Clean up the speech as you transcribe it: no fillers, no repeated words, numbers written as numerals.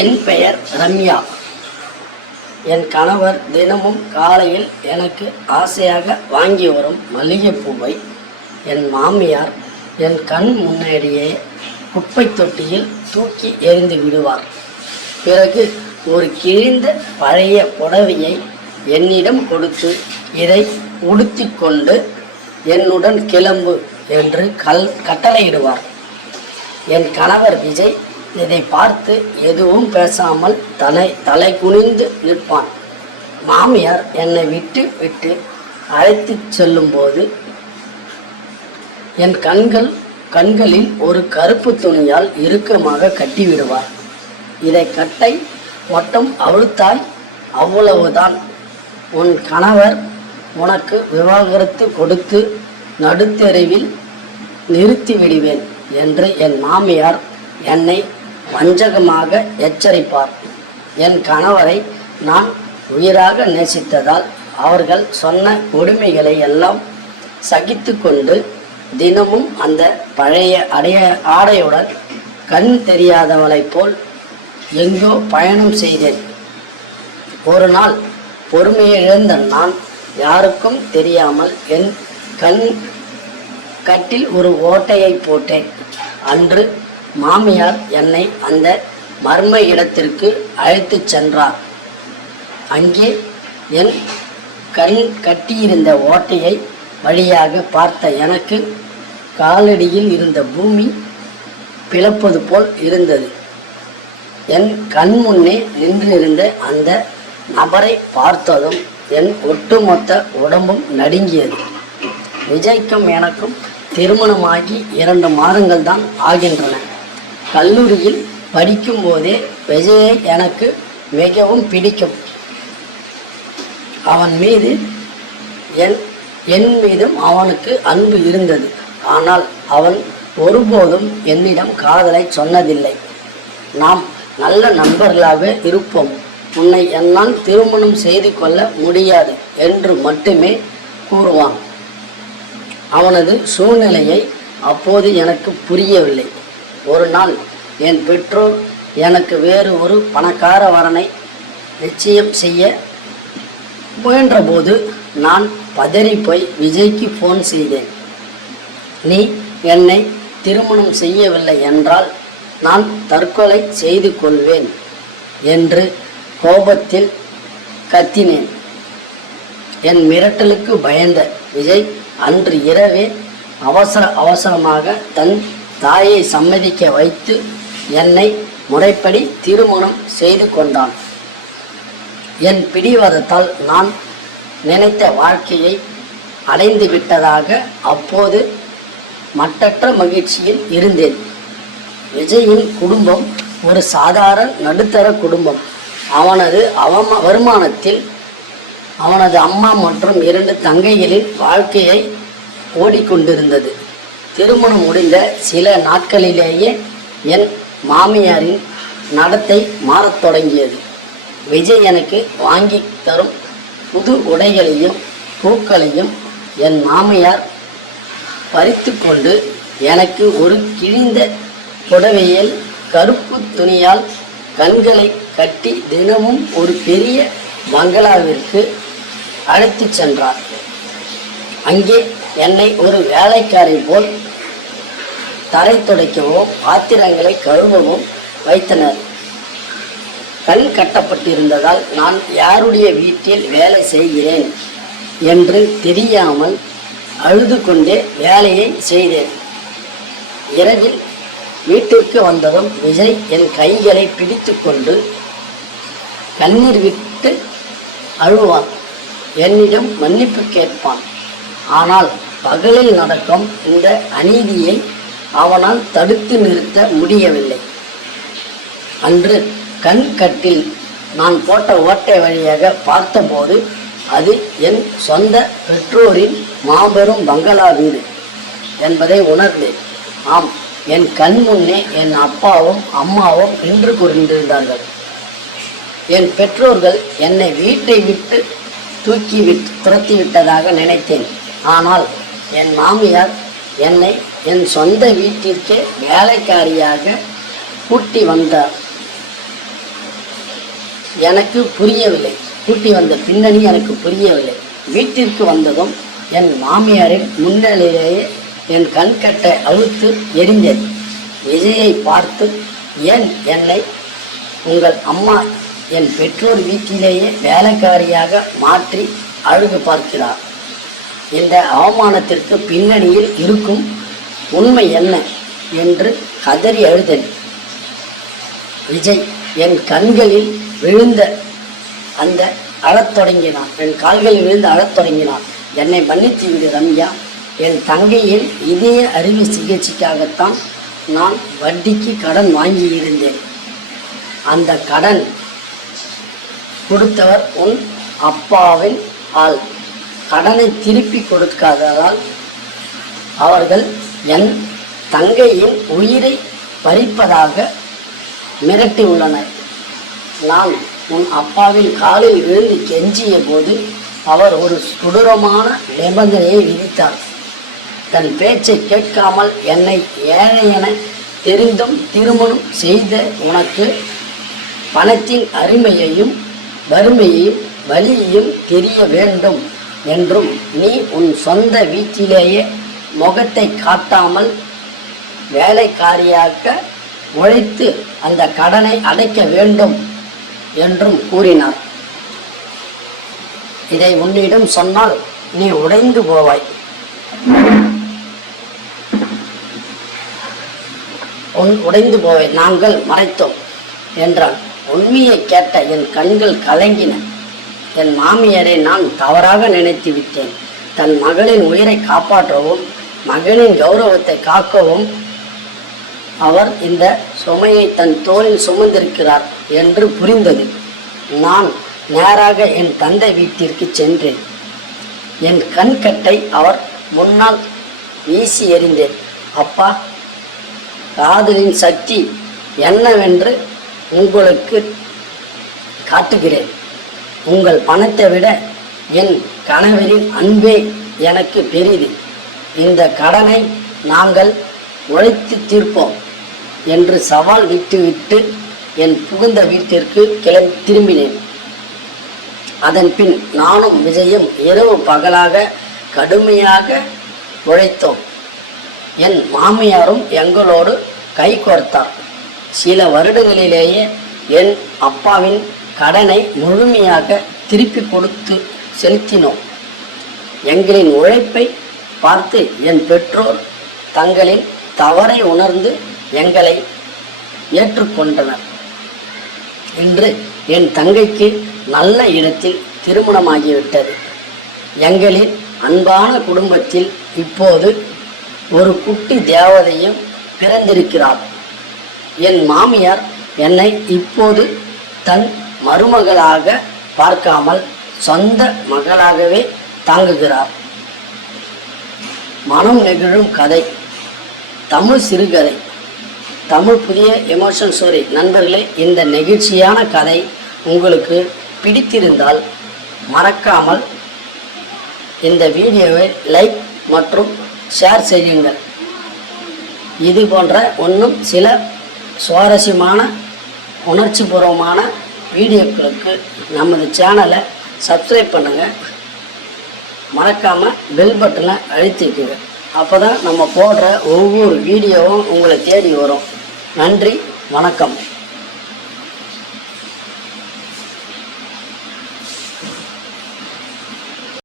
என் பெயர் ரம்யா. என் கணவர் தினமும் காலையில் எனக்கு ஆசையாக வாங்கி வரும் மல்லிகைப்பூவை என் மாமியார் என் கண் முன்னாடியே குப்பை தொட்டியில் தூக்கி எறிந்து விடுவார். பிறகு ஒரு கிழிந்த பழைய புடவையை என்னிடம் கொடுத்து, இதை உடுத்தி கொண்டு என்னுடன் கிளம்பு என்று கட்டளையிடுவார். என் கணவர் விஜய் இதை பார்த்து எதுவும் பேசாமல் தலை குனிந்து நிற்பான். மாமியார் என்னை விட்டு அழைத்து செல்லும்போது என் கண்களில் ஒரு கருப்பு துணியால் இறுக்கமாக கட்டிவிடுவார். இதை கட்டை மட்டும் அவிழ்த்தாய், அவ்வளவுதான், உன் கணவர் உனக்கு விவாகரத்து கொடுத்து நடுத்தெருவில் நிறுத்தி விடுவேன் என்று என் மாமியார் என்னை வஞ்சகமாக எச்சரிப்பார். என் கணவரை நான் உயிராக நேசித்ததால் அவர்கள் சொன்ன கொடுமைகளை எல்லாம் சகித்து கொண்டு தினமும் அந்த பழைய ஆடையுடன் கண் தெரியாதவளைப் போல் எங்கோ பயணம் செய்தேன். ஒரு நாள் பொறுமையை இழந்த நான் யாருக்கும் தெரியாமல் என் கட்டில் ஒரு ஓட்டையை போட்டேன். அன்று மாமியார் என்னை அந்த மர்ம இடத்திற்கு அழைத்து சென்றார். அங்கே என் கட்டியிருந்த ஓட்டையை வழியாக பார்த்த எனக்கு காலடியில் இருந்த பூமி பிளப்பது போல் இருந்தது. என் கண் முன்னே நின்றிருந்த அந்த நபரை பார்த்ததும் என் ஒட்டுமொத்த உடம்பும் நடுங்கியது. விஜய்க்கும் எனக்கும் திருமணமாகி 2 மாதங்கள் தான் ஆகின்றன. கல்லூரியில் படிக்கும் போதே விஜயை எனக்கு மிகவும் பிடிக்கும். அவன் மீது என் மீதும் அவனுக்கு அன்பு இருந்தது. ஆனால் அவன் ஒருபோதும் என்னிடம் காதலை சொன்னதில்லை. நாம் நல்ல நண்பர்களாக இருப்போம், உன்னை என்னால் திருமணம் செய்து கொள்ள முடியாது என்று மட்டுமே கூறுவான். அவனது சூழ்நிலையை அப்போது எனக்கு புரியவில்லை. ஒரு நாள் என் பெற்றோர் எனக்கு வேறு ஒரு பணக்கார வரனை நிச்சயம் செய்ய முயன்றபோது நான் பதறிப்போய் விஜய்க்கு ஃபோன் செய்தேன். நீ என்னை திருமணம் செய்யவில்லை என்றால் நான் தற்கொலை செய்து கொள்வேன் என்று கோபத்தில் கத்தினேன். என் மிரட்டலுக்கு பயந்த விஜய் அன்று இரவே அவசரமாக தன் தாயை சம்மதிக்க வைத்து என்னை முறைப்படி திருமணம் செய்து கொண்டான். என் பிடிவாதத்தால் நான் நினைத்த வாழ்க்கையை அடைந்து விட்டதாக அப்போது மட்டற்ற மகிழ்ச்சியில் இருந்தேன். விஜயின் குடும்பம் ஒரு சாதாரண நடுத்தர குடும்பம். அவனது வருமானத்தில் அவனது அம்மா மற்றும் 2 தங்கைகளின் வாழ்க்கையை ஓடிக்கொண்டிருந்தது. திருமணம் முடிந்த சில நாட்களிலேயே என் மாமியாரின் நடத்தை மாறத் தொடங்கியது. விஜய் எனக்கு வாங்கி தரும் புது உடைகளையும் பூக்களையும் என் மாமியார் பறித்து கொண்டு எனக்கு ஒரு கிழிந்த புடவையில் கருப்பு துணியால் கண்களை கட்டி தினமும் ஒரு பெரிய பங்களாவிற்கு அழைத்து சென்றார். அங்கே என்னை ஒரு வேலைக்காரி போல் தரை துடைக்கவும் பாத்திரங்களை கழுவவும் வைத்தனர். கண் கட்டப்பட்டிருந்ததால் நான் யாருடைய வீட்டில் வேலை செய்கிறேன் என்று தெரியாமல் அழுது கொண்டே வேலையை செய்தேன். இரவில் வீட்டிற்கு வந்ததும் விஜய் என் கைகளை பிடித்து கொண்டு கண்ணீர் விட்டு அழுவான். என்னிடம் மன்னிப்பு கேட்பான். ஆனால் பகலில் நடக்கும் இந்த அநீதியை அவனால் தடுத்து நிறுத்த முடியவில்லை. அன்று கண் கட்டில் நான் போட்ட ஓட்டை வழியாக பார்த்தபோது அது என் சொந்த பெற்றோரின் மாபெரும் பங்களா வீடு என்பதை உணர்ந்தேன். ஆம், என் கண் முன்னே என் அப்பாவும் அம்மாவும் நின்று கொண்டிருந்தார்கள். என் பெற்றோர்கள் என்னை வீட்டை விட்டு துரத்தி விட்டதாக நினைத்தேன். ஆனால் என் மாமியார் என்னை என் சொந்த வீட்டிற்கே வேலைக்காரியாக கூட்டி வந்தார். எனக்கு புரியவில்லை. கூட்டி வந்த பின்னணி எனக்கு புரியவில்லை. வீட்டிற்கு வந்ததும் என் மாமியாரின் முன்னிலையிலேயே என் கண்கட்டை அழுத்து எரிந்தது. விஜயை பார்த்து, ஏன் என்னை உங்கள் அம்மா என் பெற்றோர் வீட்டிலேயே வேலைக்காரியாக மாற்றி அழகு பார்க்கிறார்? இந்த அவமானத்திற்கு பின்னணியில் இருக்கும் உண்மை என்ன என்று கதறி அழுதேன். விஜய் என் கண்களில் விழுந்த அந்த அழத் தொடங்கினான். என் கால்களில் விழுந்து அழத் தொடங்கினான். என்னை மன்னித்து விடு ரம்யா. என் தங்கையின் இதய அறுவை சிகிச்சைக்காகத்தான் நான் வட்டிக்கு கடன் வாங்கியிருந்தேன். அந்த கடன் கொடுத்தவர் உன் அப்பாவின் ஆள். கடனை திருப்பி கொடுக்காததால் அவர்கள் என் தங்கையின் உயிரை பறிப்பதாக மிரட்டியுள்ளனர். நான் உன் அப்பாவின் காலில் விழுந்து கெஞ்சிய போது அவர் ஒரு கொடூரமான நிபந்தனையை விதித்தார். தன் பேச்சை கேட்காமல் என்னை ஏழை என தெரிந்தும் திருமணம் செய்த உனக்கு பணத்தின் அருமையையும் வறுமையையும் வலியையும் தெரிய வேண்டும் என்றும் நீ உன் சொந்த வீட்டிலேயே முகத்தை காட்டாமல் வேலைக்காரியாக உழைத்து அந்த கடனை அடைக்க வேண்டும் என்றும் கூறினார். இதை உன்னிடம் சொன்னால் நீ உடைந்து போவாய். உடைந்து போவை நாங்கள் மறைத்தோம் என்றான். உண்மையை கேட்ட என் கண்கள் கலங்கின. என் மாமியாரை நான் தவறாக நினைத்து விட்டேன். தன் மகளின் உயிரை காப்பாற்றவும் மகனின் கௌரவத்தை காக்கவும் அவர் இந்த சுமையை தன் தோளில் சுமந்திருக்கிறார் என்று புரிந்தது. நான் நேராக என் தந்தை வீட்டிற்கு சென்றேன். என் கண்கட்டை அவர் முன்னால் வீசி எறிந்தேன். அப்பா, காதலின் சக்தி என்னவென்று உங்களுக்கு காட்டுகிறேன். உங்கள் பணத்தை விட என் கணவரின் அன்பே எனக்கு பெரிது. இந்த கடனை நாங்கள் உழைத்து தீர்ப்போம் என்று சவால் விட்டுவிட்டு என் புகுந்த வீட்டிற்கு திரும்பினேன். அதன் பின் நானும் விஜயும் இரவு பகலாக கடுமையாக உழைத்தோம். என் மாமியாரும் எங்களோடு கை கோர்த்தார். சில வருடங்களிலேயே என் அப்பாவின் கடனை முழுமையாக திருப்பி கொடுத்து செலுத்தினோம். எங்களின் உழைப்பை பார்த்து என் பெற்றோர் தங்களின் தவறை உணர்ந்து எங்களை ஏற்றுக்கொண்டனர். இன்று என் தங்கைக்கு நல்ல இடத்தில் திருமணமாகிவிட்டது. எங்களின் அன்பான குடும்பத்தில் இப்போது ஒரு குட்டி தேவதையும் பிறந்திருக்கிறார். என் மாமியார் என்னை இப்போது தன் மருமகளாக பார்க்காமல் சொந்த மகளாகவே தாங்குகிறார். மனம் நெகிழும் கதை, தமிழ் சிறுகதை, தமிழ் புதிய எமோஷன் ஸ்டோரி. நண்பர்களே, இந்த நெகிழ்ச்சியான கதை உங்களுக்கு பிடித்திருந்தால் மறக்காமல் இந்த வீடியோவை லைக் மற்றும் ஷேர் செய்யுங்கள். இது போன்ற இன்னும் சில சுவாரஸ்யமான உணர்ச்சிபூர்வமான வீடியோக்களுக்கு நமது சேனலை சப்ஸ்கிரைப் பண்ணுங்கள். மறக்காமல் பெல் பட்டனை அழுத்திக்குங்க. அப்போ தான் நம்ம போடுற ஒவ்வொரு வீடியோவும் உங்களை தேடி வரும். நன்றி, வணக்கம்.